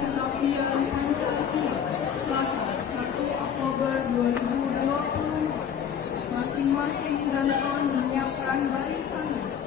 Kesaktian Pancasila, Selasa 1 Oktober 2024. Masing-masing danton menyiapkan barisannya.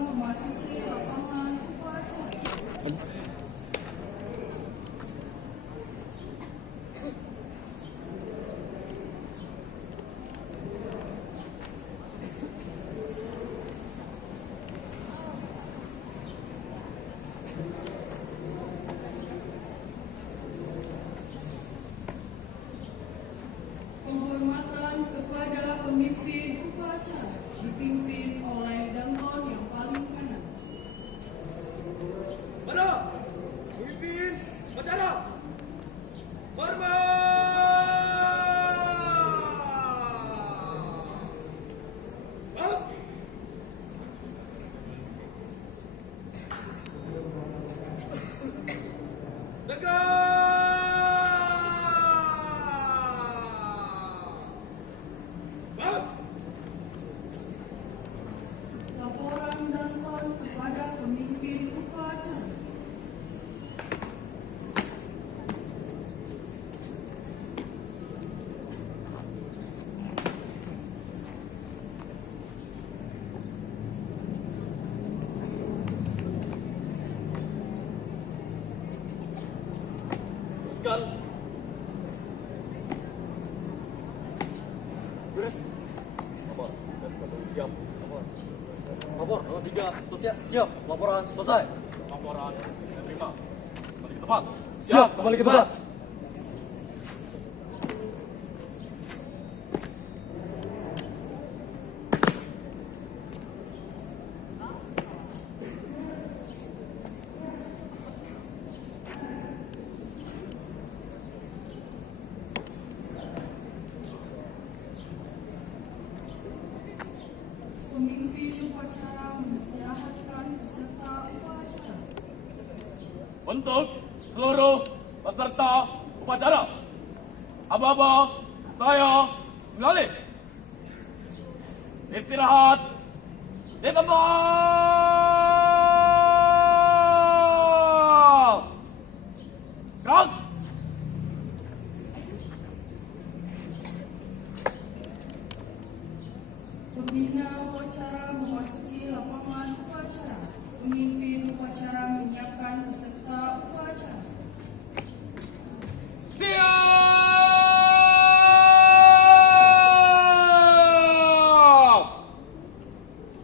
Memasuki lapangan upacara. Penghormatan kepada pemimpin upacara dipimpin oleh danton yang paling kanan. Pada pemimpin upacara, hormat. Laporan danton kepada pemimpin upacara. Teruskan. Beres. Lapor. Dan satu siap. Lapor. Lapor. Nomor 3. Siap. Siap. Laporan selesai. Laporan terima. Kembali ke tempat. Siap. Kembali ke tempat. Pemimpin upacara mengistirahatkan peserta upacara. Untuk seluruh peserta upacara, aba-aba saya mengalih. Istirahat di tempat. Gerak. Pembina upacara memasuki lapangan upacara. Pemimpin upacara menyiapkan peserta upacara. Siap.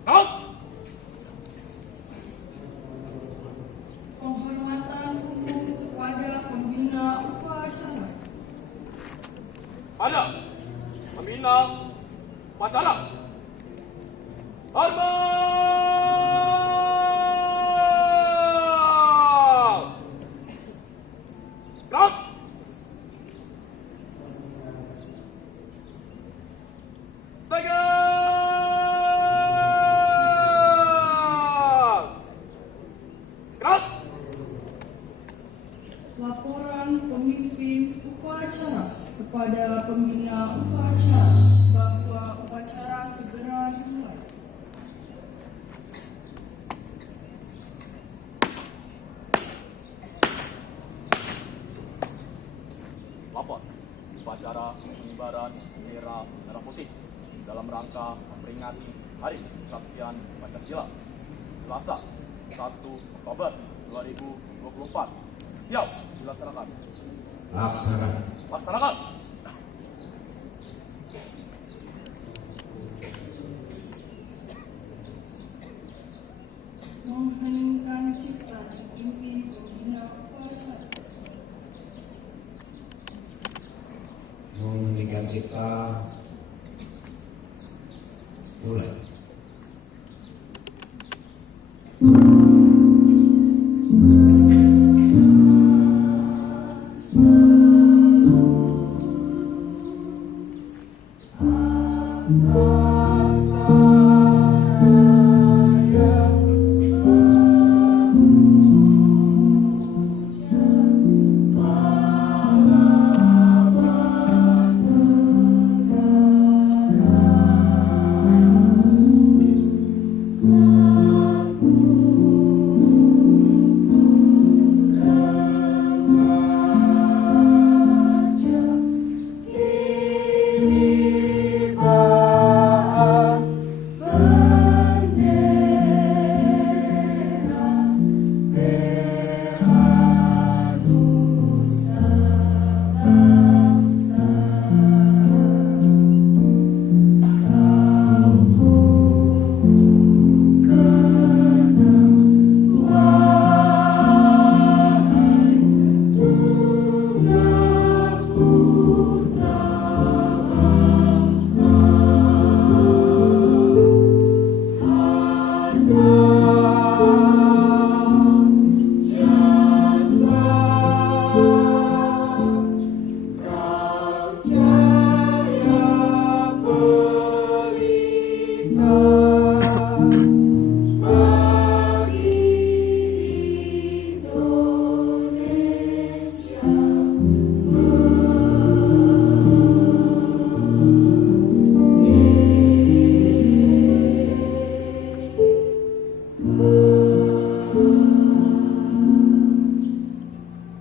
Gerak. Penghormatan umum kepada pembina upacara. Pada pembina upacara, hormat. Gerak. Tegak. Gerak. Laporan pemimpin upacara kepada pembina upacara bahwa upacara segera dimulai. Lapor upacara pengibaran bendera merah putih dalam rangka memperingati Hari Kesaktian Pancasila, Selasa 1 Oktober 2024. Siap dilaksanakan. Laksanakan. Laksanakan. Mengheningkan cipta dipimpin pembina upacara. Menghentikan cipta Mulai.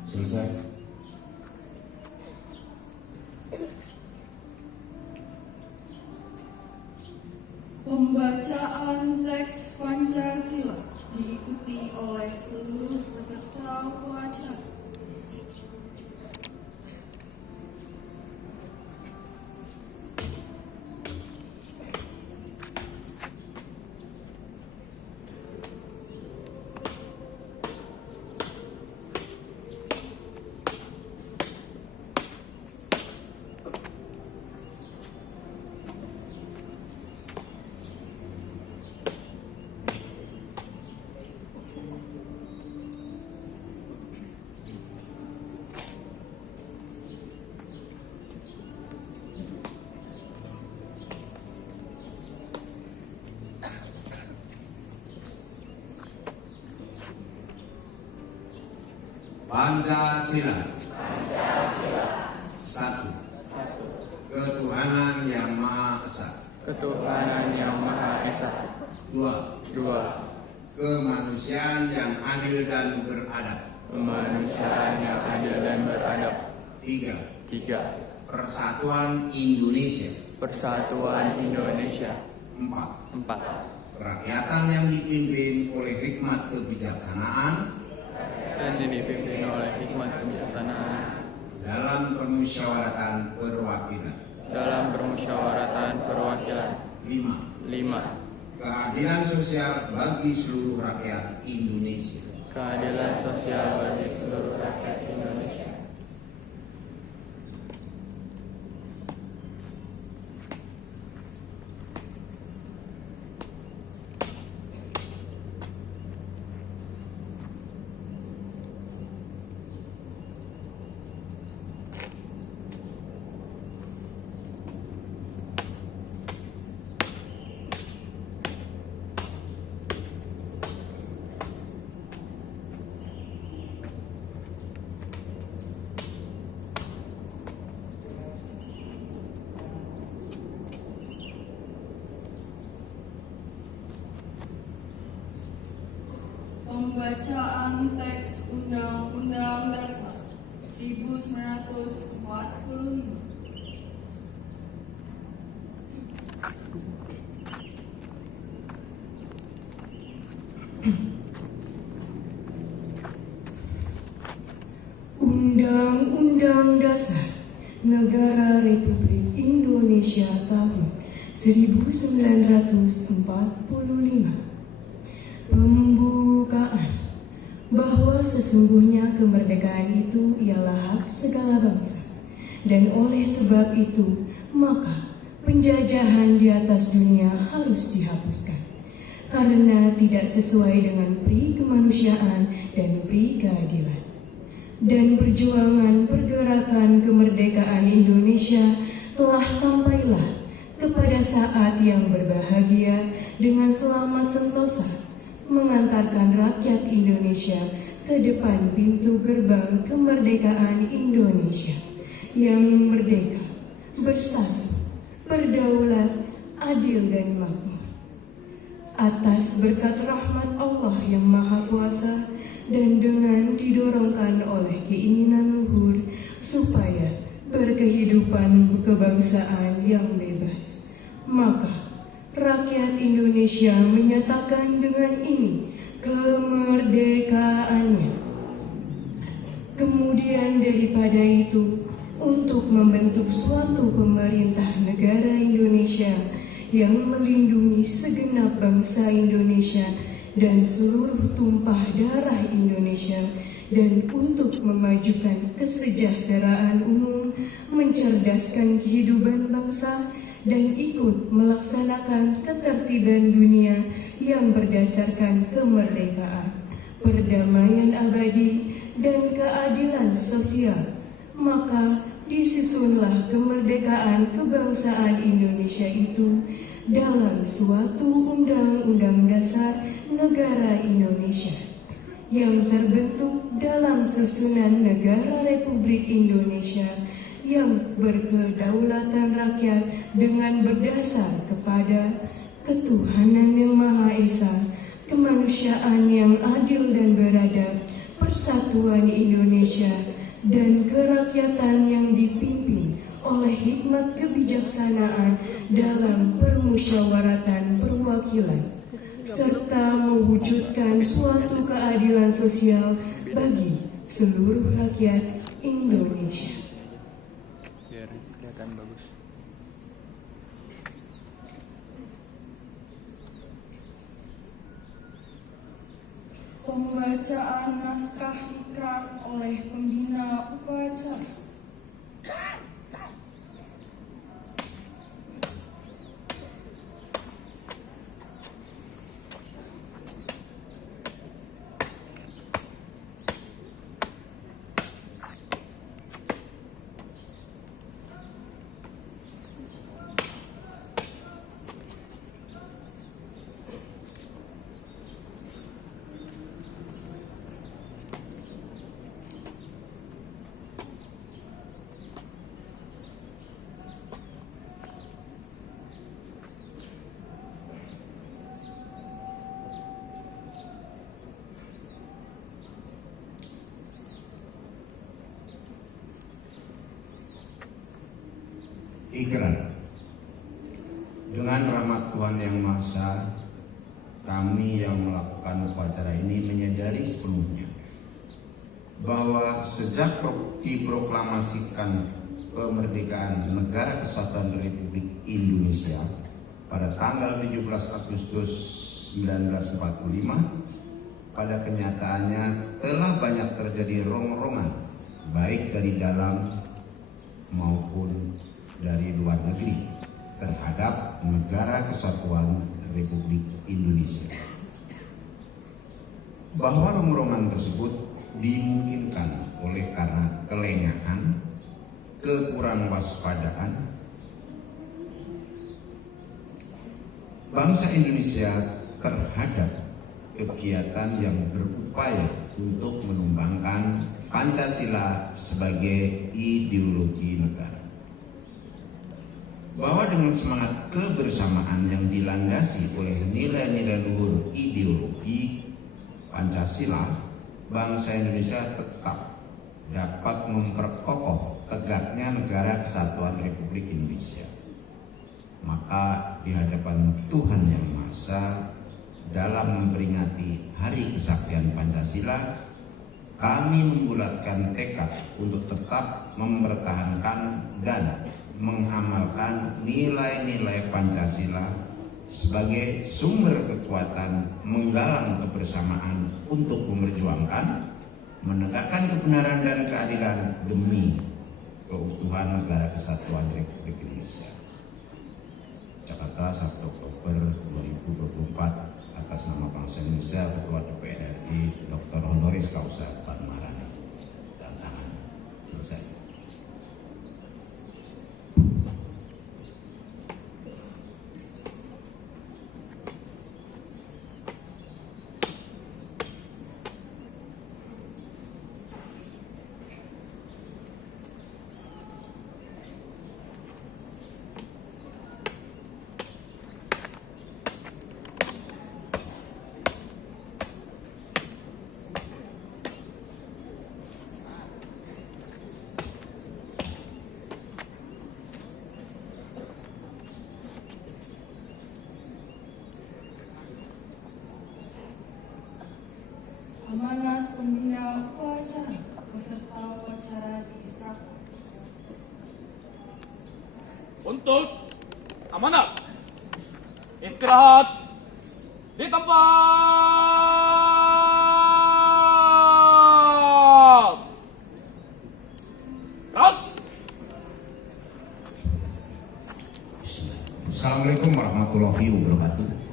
Selesai. Pembacaan teks Pancasila diikuti oleh seluruh peserta upacara. Pancasila. Satu. Ketuhanan yang Maha Esa. Ketuhanan yang Maha Esa. Dua. Kemanusiaan yang adil dan beradab. Kemanusiaan yang adil dan beradab. Tiga. Persatuan Indonesia. Persatuan Indonesia. Empat. Kerakyatan yang dipimpin oleh hikmat kebijaksanaan Dan dipimpin oleh hikmat kebijaksanaan dalam permusyawaratan perwakilan. Lima. Keadilan sosial bagi seluruh rakyat Indonesia. Keadilan sosial bagi seluruh rakyat Indonesia. Pembacaan teks Undang-Undang Dasar 1945. Undang-Undang Dasar Negara Republik Indonesia tahun 1945. Pembukaan bahwa sesungguhnya kemerdekaan itu ialah hak segala bangsa, dan oleh sebab itu maka penjajahan di atas dunia harus dihapuskan karena tidak sesuai dengan pri kemanusiaan dan pri keadilan. Dan perjuangan pergerakan kemerdekaan Indonesia telah sampailah kepada saat yang berbahagia dengan selamat sentosa mengantarkan rakyat Indonesia ke depan pintu gerbang kemerdekaan Indonesia yang merdeka, bersatu, berdaulat, adil dan makmur. Atas berkat rahmat Allah yang Maha Kuasa dan dengan didorongkan oleh keinginan luhur supaya berkehidupan kebangsaan yang bebas, maka rakyat Indonesia menyatakan dengan ini kemerdekaannya. Kemudian daripada itu, untuk membentuk suatu pemerintah negara Indonesia yang melindungi segenap bangsa Indonesia dan seluruh tumpah darah Indonesia, dan untuk memajukan kesejahteraan umum, mencerdaskan kehidupan bangsa, dan ikut melaksanakan ketertiban dunia yang berdasarkan kemerdekaan, perdamaian abadi, dan keadilan sosial. Maka disusunlah kemerdekaan kebangsaan Indonesia itu dalam suatu undang-undang dasar negara Indonesia yang terbentuk dalam susunan negara Republik Indonesia yang berkedaulatan rakyat dengan berdasar kepada ketuhanan yang Maha Esa, kemanusiaan yang adil dan beradab, persatuan Indonesia, dan kerakyatan yang dipimpin oleh hikmat kebijaksanaan dalam permusyawaratan perwakilan, serta mewujudkan suatu keadilan sosial bagi seluruh rakyat Indonesia. Biar kelihatan bagus. Pembacaan naskah ikrar oleh pembina upacara. Ikrar. Dengan rahmat Tuhan Yang Maha Esa, kami yang melakukan upacara ini menyadari sepenuhnya bahwa sejak diproklamasikan kemerdekaan Negara Kesatuan Republik Indonesia pada tanggal 17 Agustus 1945, pada kenyataannya telah banyak terjadi rongrongan baik dari dalam maupun dari luar negeri terhadap Negara Kesatuan Republik Indonesia. Bahwa rongrongan tersebut dimungkinkan oleh karena kelengahan, kekurang waspadaan bangsa Indonesia terhadap kegiatan yang berupaya untuk menumbangkan Pancasila sebagai ideologi negara. Bahwa dengan semangat kebersamaan yang dilandasi oleh nilai-nilai luhur ideologi Pancasila, bangsa Indonesia tetap dapat memperkokoh tegaknya Negara Kesatuan Republik Indonesia. Maka di hadapan Tuhan Yang Maha Esa, dalam memperingati Hari Kesaktian Pancasila, kami membulatkan tekad untuk tetap mempertahankan dan mengamalkan nilai-nilai Pancasila sebagai sumber kekuatan menggalang kebersamaan untuk memperjuangkan, menegakkan kebenaran dan keadilan demi keutuhan Negara Kesatuan Republik Indonesia. Jakarta 1 Oktober 2024 atas nama bangsa Indonesia, Ketua DPR RI Dr. Honoris Causa Puan Maharani. Dan tangan selesai. Amanat pembina upacara peserta upacara diisahkan. Untuk amanat istirahat di tempat. Gerak. Assalamualaikum warahmatullahi wabarakatuh.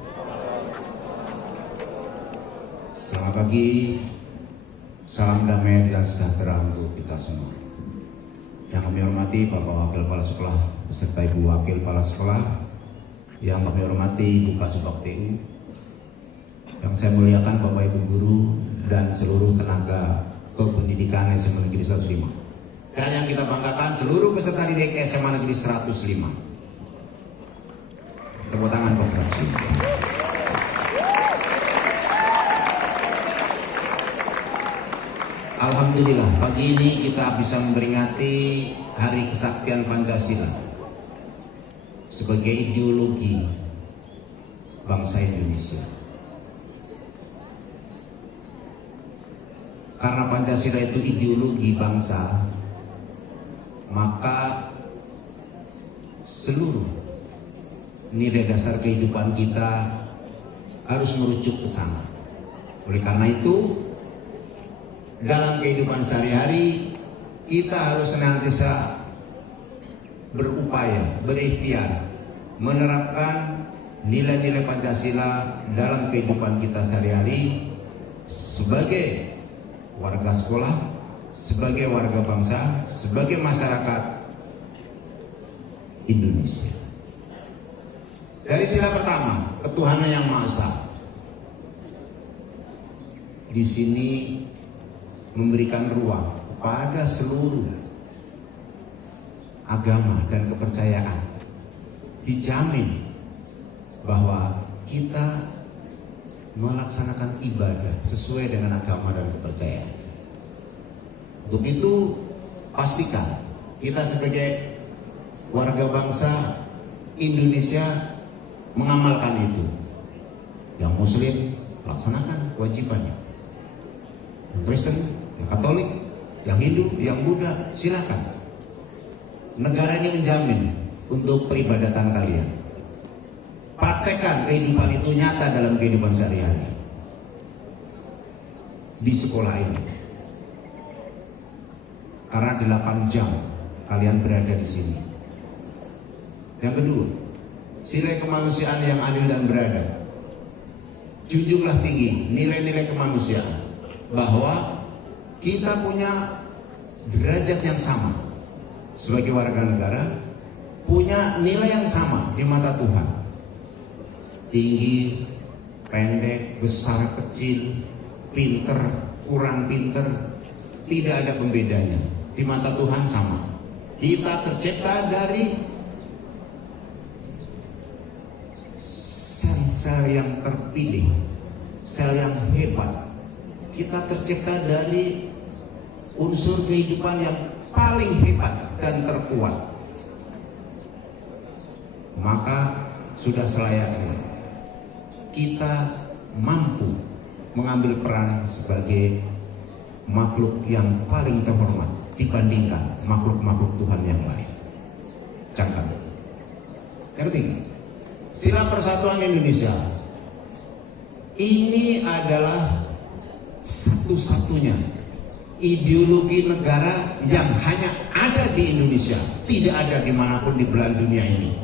Selamat pagi, salam damai dan sejahtera untuk kita semua. Yang kami hormati Bapak Wakil Kepala Sekolah beserta Ibu Wakil Kepala Sekolah, yang kami hormati Ibu Kasubag TU, yang saya muliakan Bapak Ibu Guru dan seluruh tenaga kependidikan SMA Negeri 105, dan yang kita banggakan seluruh peserta didik SMA Negeri 105. Tepuk tangan kontraksi. Alhamdulillah, pagi ini kita bisa memperingati Hari Kesaktian Pancasila sebagai ideologi bangsa Indonesia. Karena Pancasila itu ideologi bangsa, maka seluruh nilai dasar kehidupan kita harus merujuk ke sana. Oleh karena itu, dalam kehidupan sehari-hari kita harus senantiasa berupaya, berikhtiar menerapkan nilai-nilai Pancasila dalam kehidupan kita sehari-hari sebagai warga sekolah, sebagai warga bangsa, sebagai masyarakat Indonesia. Dari sila pertama, ketuhanan yang Maha Esa. Di sini memberikan ruang kepada seluruh agama dan kepercayaan, dijamin bahwa kita melaksanakan ibadah sesuai dengan agama dan kepercayaan. Untuk itu, pastikan kita sebagai warga bangsa Indonesia mengamalkan itu. Yang Muslim laksanakan kewajibannya, yang Kristen, yang Katolik, yang Hindu, yang Buddha, silakan. Negara ini menjamin untuk peribadatan kalian. Praktekkan kehidupan itu nyata dalam kehidupan sehari-hari di sekolah ini. Karena 8 jam kalian berada di sini. Yang kedua, sila kemanusiaan yang adil dan beradab. Junjunglah tinggi nilai-nilai kemanusiaan, bahwa kita punya derajat yang sama sebagai warga negara, punya nilai yang sama di mata Tuhan. Tinggi, pendek, besar, kecil, pinter, kurang pinter, tidak ada pembedanya. Di mata Tuhan sama. Kita tercipta dari sel yang terpilih, sel yang hebat. Kita tercipta dari unsur kehidupan yang paling hebat dan terkuat. Maka sudah selayaknya kita mampu mengambil peran sebagai makhluk yang paling terhormat dibandingkan makhluk-makhluk Tuhan yang lain. Catat. Yang ketiga, sila persatuan Indonesia. Ini adalah satu-satunya ideologi negara yang hanya ada di Indonesia, tidak ada dimanapun di belahan dunia ini.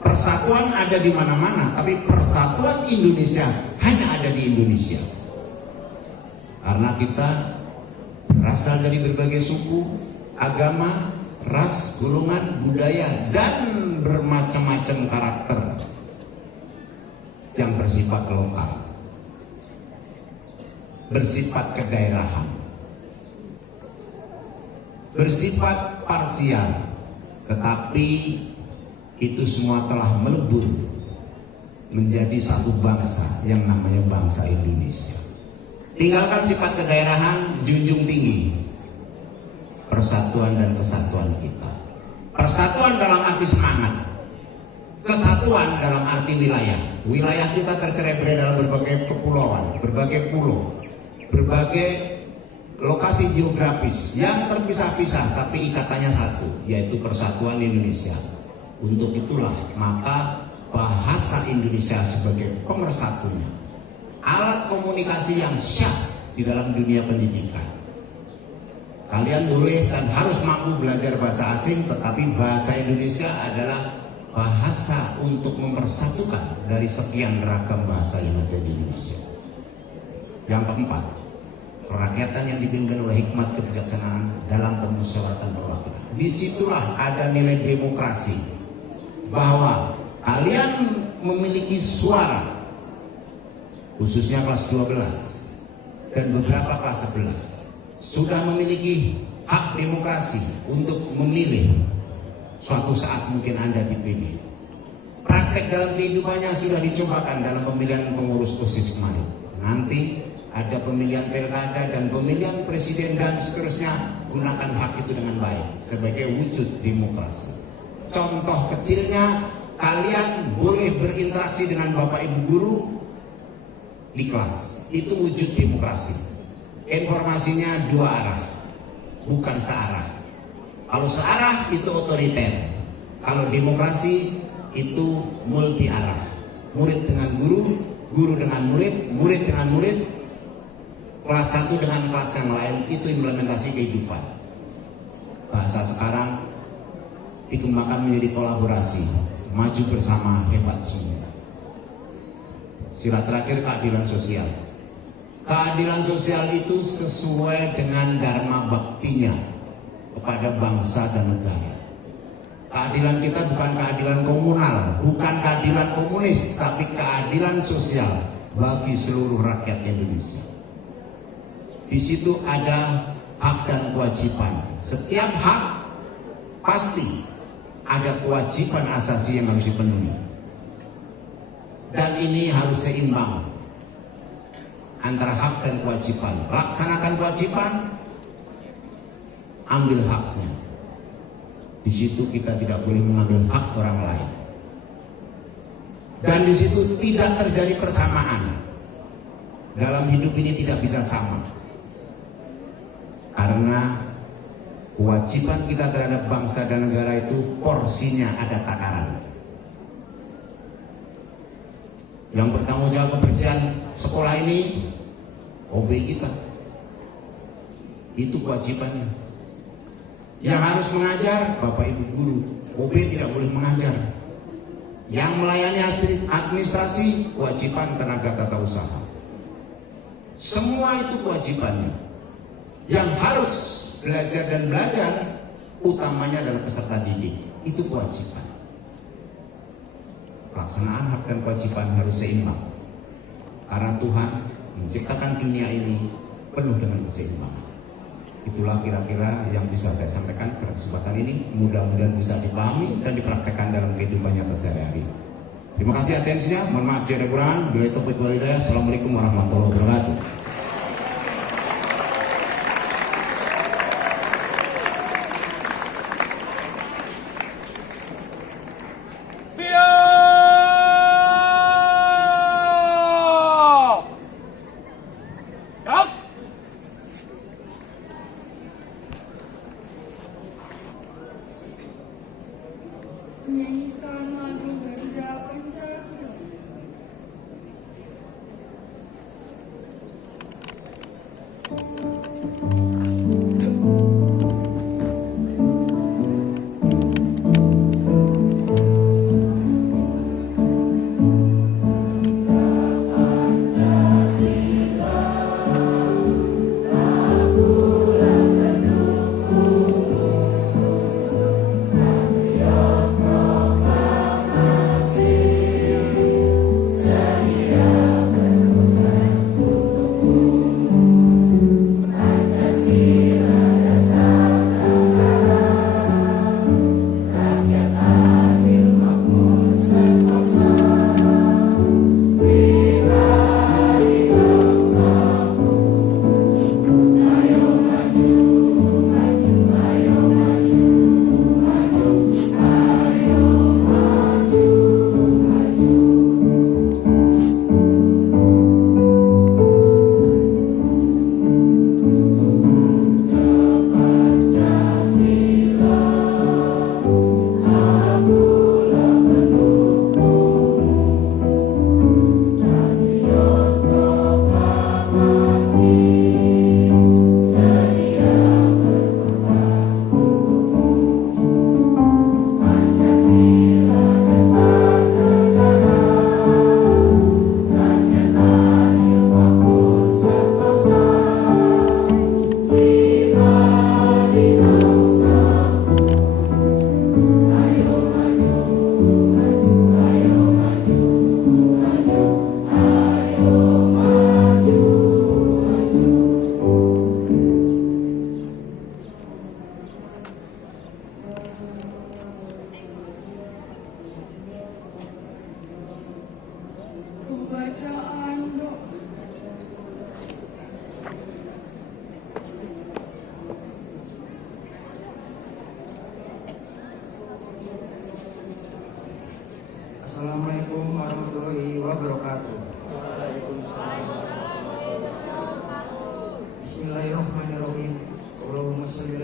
Persatuan ada di mana-mana, tapi persatuan Indonesia hanya ada di Indonesia. Karena kita berasal dari berbagai suku, agama, ras, golongan, budaya, dan bermacam-macam karakter yang bersifat lokal, bersifat kedaerahan, bersifat parsial, tetapi itu semua telah melebur menjadi satu bangsa yang namanya bangsa Indonesia. Tinggalkan sifat kedaerahan, junjung tinggi persatuan dan kesatuan kita. Persatuan dalam arti semangat, kesatuan dalam arti wilayah. Wilayah kita tercerai-berai dalam berbagai kepulauan, berbagai pulau, berbagai lokasi geografis yang terpisah-pisah, tapi ikatannya satu, yaitu persatuan Indonesia. Untuk itulah maka bahasa Indonesia sebagai pemersatunya, alat komunikasi yang syah di dalam dunia pendidikan. Kalian boleh dan harus mampu belajar bahasa asing, tetapi bahasa Indonesia adalah bahasa untuk mempersatukan dari sekian ragam bahasa yang ada di Indonesia. Yang keempat, kerakyatan yang dipimpin oleh hikmat kebijaksanaan dalam permusyawaratan perwakilan. Disitulah ada nilai demokrasi, bahwa kalian memiliki suara, khususnya kelas 12 dan beberapa kelas 11 sudah memiliki hak demokrasi untuk memilih. Suatu saat mungkin Anda dipilih. Praktek dalam kehidupannya sudah dicobakan dalam pemilihan pengurus OSIS kemarin. Nanti ada pemilihan pilkada dan pemilihan presiden dan seterusnya. Gunakan hak itu dengan baik sebagai wujud demokrasi. Contoh kecilnya, kalian boleh berinteraksi dengan Bapak Ibu guru di kelas. Itu wujud demokrasi. Informasinya dua arah, bukan searah. Kalau searah itu otoriter. Kalau demokrasi itu multi arah. Murid dengan guru, guru dengan murid, murid dengan murid, kelas satu dengan kelas yang lain. Itu implementasi kehidupan. Bahasa sekarang dikembangkan menjadi kolaborasi, maju bersama, hebat semua. Sila terakhir, keadilan sosial. Keadilan sosial itu sesuai dengan dharma baktinya kepada bangsa dan negara. Keadilan kita bukan keadilan komunal, bukan keadilan komunis, tapi keadilan sosial bagi seluruh rakyat Indonesia. Di situ ada hak dan kewajiban. Setiap hak pasti ada kewajiban asasi yang harus dipenuhi. Dan ini harus seimbang antara hak dan kewajiban. Laksanakan kewajiban, ambil haknya. Di situ kita tidak boleh mengambil hak orang lain. Dan di situ tidak terjadi persamaan. Dalam hidup ini tidak bisa sama. Karena kewajiban kita terhadap bangsa dan negara itu porsinya ada takaran. Yang bertanggung jawab kebersihan sekolah ini OB kita. Itu kewajibannya. Yang harus mengajar Bapak Ibu guru, OB tidak boleh mengajar. Yang melayani administrasi, kewajiban tenaga tata usaha. Semua itu kewajibannya. Yang harus belajar dan belajar, utamanya adalah peserta didik. Itu kewajiban. Pelaksanaan hak dan kewajiban harus seimbang. Karena Tuhan menciptakan dunia ini penuh dengan keseimbangan. Itulah kira-kira yang bisa saya sampaikan pada kesempatan ini. Mudah-mudahan bisa dipahami dan dipraktekkan dalam kehidupan nyata sehari-hari. Terima kasih atensinya. Mohon maaf jika ada kekurangan. Billahi taufiq wal hidayah. Assalamualaikum warahmatullahi wabarakatuh. Menyanyikan lagu Garuda Pancasila.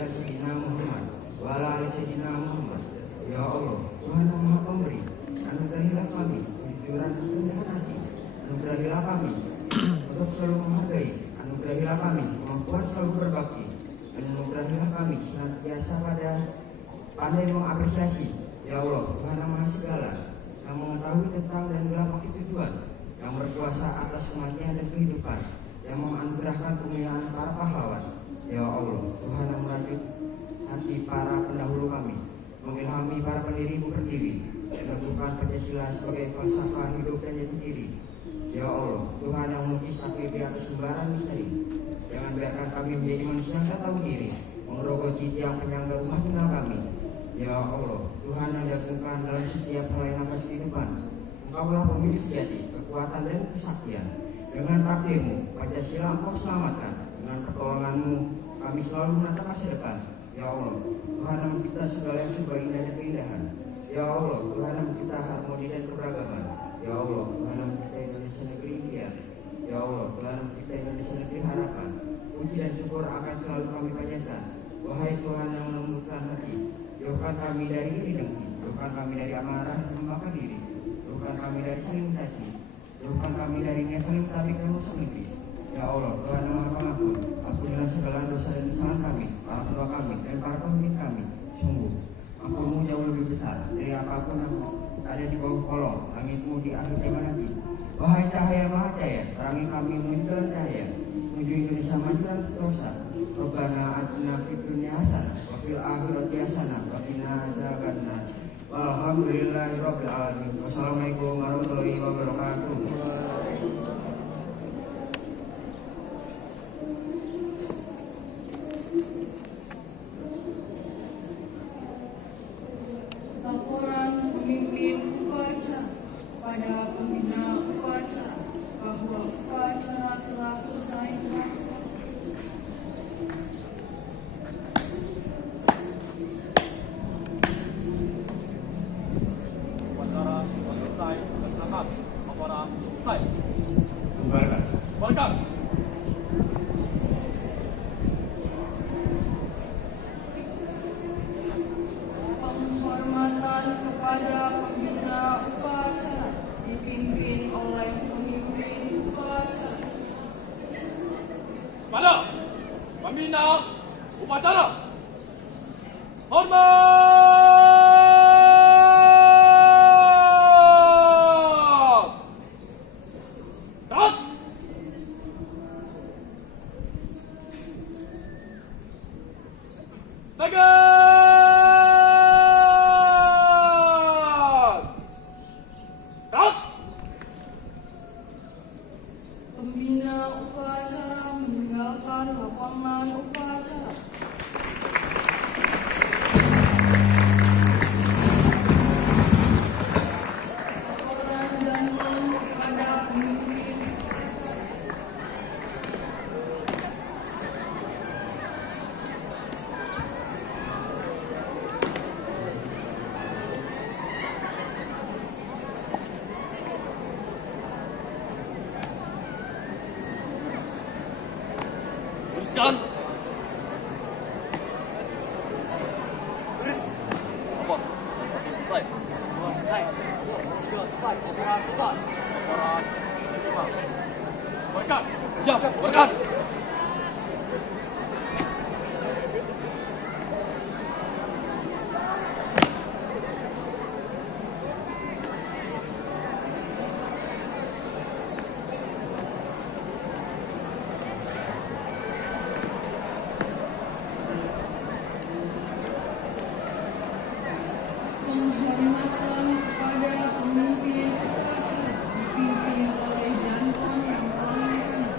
Sayyidina Muhammad wa ala ali Sayyidina Muhammad. Ya Allah, Tuhan yang Maha Pemberi, anugerahilah kami kejujuran dan kerendahan hati. Anugerahilah kami untuk selalu menghargai. Anugerahilah kami kemampuan selalu berbakti. Anugerahilah kami senantiasa pada pandai mengapresiasi. Ya Allah, Tuhan yang Maha Segala, yang mengetahui tentang dan melampaui tujuan, yang berkuasa atas kematian dan kehidupan, yang menganugerahkan kemuliaan para pahlawan. Ya Allah, Tuhan yang merajut hati para pendahulu kami, mengilhami para pendiri pertiwi, menentukan Pancasila sebagai falsafah hidup dan jati diri. Ya Allah, Tuhan yang melukis kami di atas lembaran misteri. Jangan biarkan kami menjadi manusia yang tak tahu diri, menggerogoti tiang penyangga rumah tinggal kami. Ya Allah, Tuhan yang diagungkan dalam setiap helai nafas kehidupan. Engkaulah pemilik sejati, kekuatan dan kesaktian. Dengan takdirmu, Pancasila Engkau selamatkan. Dengan pertolonganmu, kami selalu menatap masa depan. Ya Allah, Tuhan yang mencipta segala yang serba indah dan keindahan. Ya Allah, Tuhan yang mencipta harmoni dan keberagaman. Ya Allah, Tuhan yang mencipta Indonesia negeri impian. Ya Allah, Tuhan yang mencipta Indonesia negeri harapan. Puji dan syukur akan selalu kami panjatkan. Wahai Tuhan yang melembutkan hati, jauhkan kami dari iri dengki, jauhkan kami dari amarah dan membakar diri, jauhkan kami dari saling mencaci, jauhkan kami dari niat saling tarik dan musuh negeri. Ya Allah, Tuhan yang Maha Pengampun, ampunilah segala dosa dan kesalahan kami, para penduduk kami dan para pemimpin kami. Sungguh, ampunmu jauh lebih besar dari apapun yang ada di bawah kolong langitmu di akhir zaman nanti. Wahai cahaya Maha Cahaya, terangi kami menuju jalan cahaya, menuju Indonesia maju dan seterusnya. Rabbana atina fid dunya hasanah wa fil akhirati hasanah wa qina adzabannar. Walhamdulillahirabbil alamin. Wassalamualaikum warahmatullahi wabarakatuh. Laporan pemimpin upacara pada pembina upacara bahwa upacara telah selesai dilaksanakan. Upacara selesai dilaksanakan. Laporan selesai. Bubarkan. Bubarkan. Penghormatan kepada pembina upacara dipimpin oleh pemimpin upacara. Pada pembina upacara, hormat! Taat! Tegak! Taat! Pembina upacara meninggalkan lapangan upacara. Laporan dan kepada pemimpin upacara. Teruskan. Terus. Lapor. Satu selesai. Dua selesai. Tiga selesai. Laporan selesai. Laporan terima. Bubarkan. Siap. Bubarkan. Penghormatan kepada pemimpin upacara dipimpin oleh jantan yang paling kanan.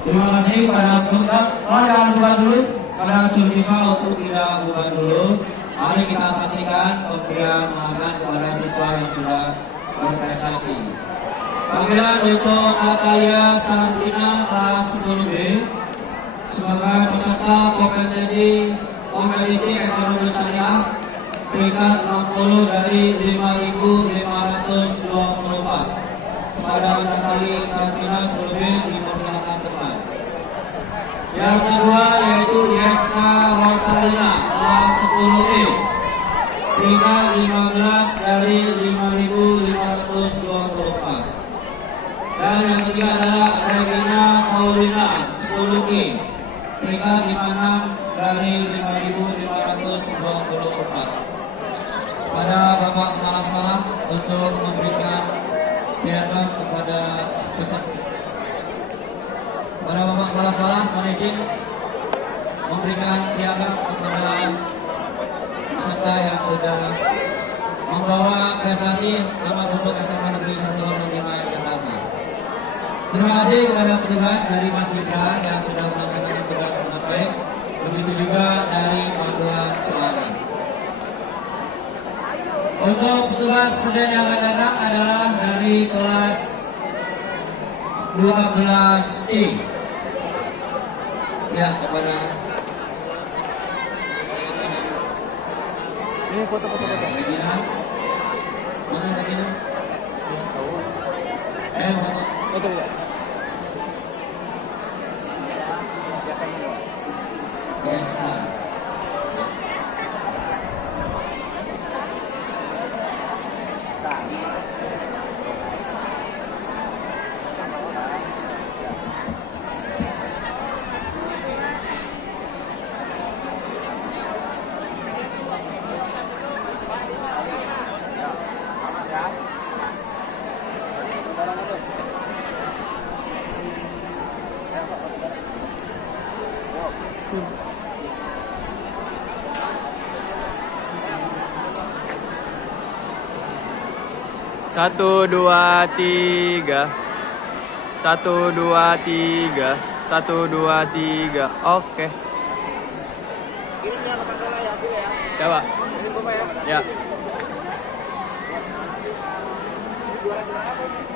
Terima kasih kepada jangan bubar dulu, pada seluruh siswa untuk tidak bubar dulu. Mari kita saksikan pemberian penghargaan kepada siswa yang sudah berprestasi. Panggilan untuk Natalia Sandrina kelas 10B sebagai peserta kompetisi ekonomi syariah peringkat 60 dari 5.524. Kepada Natalia Sandrina 10B dipersilakan teman. Yang kedua yaitu Yesna Rosalina kelas 10E peringkat 15 dari 5.524. Dan yang ketiga adalah Regina Paulina 10E peringkat 56 dari 5.524. Pada Bapak Kepala Sekolah untuk memberikan piagam kepada peserta. Pada Bapak Kepala Sekolah mohon izin memberikan piagam kepada peserta yang sudah membawa prestasi nama pupuk SMA Negeri 105 Jakarta. Terima kasih kepada petugas dari Mas Mitra yang sudah melaksanakan tugas sangat baik. Begitu juga dari Paduan Suara. Untuk petugas sedang yang akan datang adalah dari kelas 12C. Ya, kepada Ini foto-foto. Regina. Mana Regina? Itu ya. Yes, Satu, dua, tiga. 1, 2, 3. 1, 2, 3. Oke. Kirimnya ke masalah ya, hasil ya. Ya, Pak. Kirim Bapak ya. Ya. Juara apa?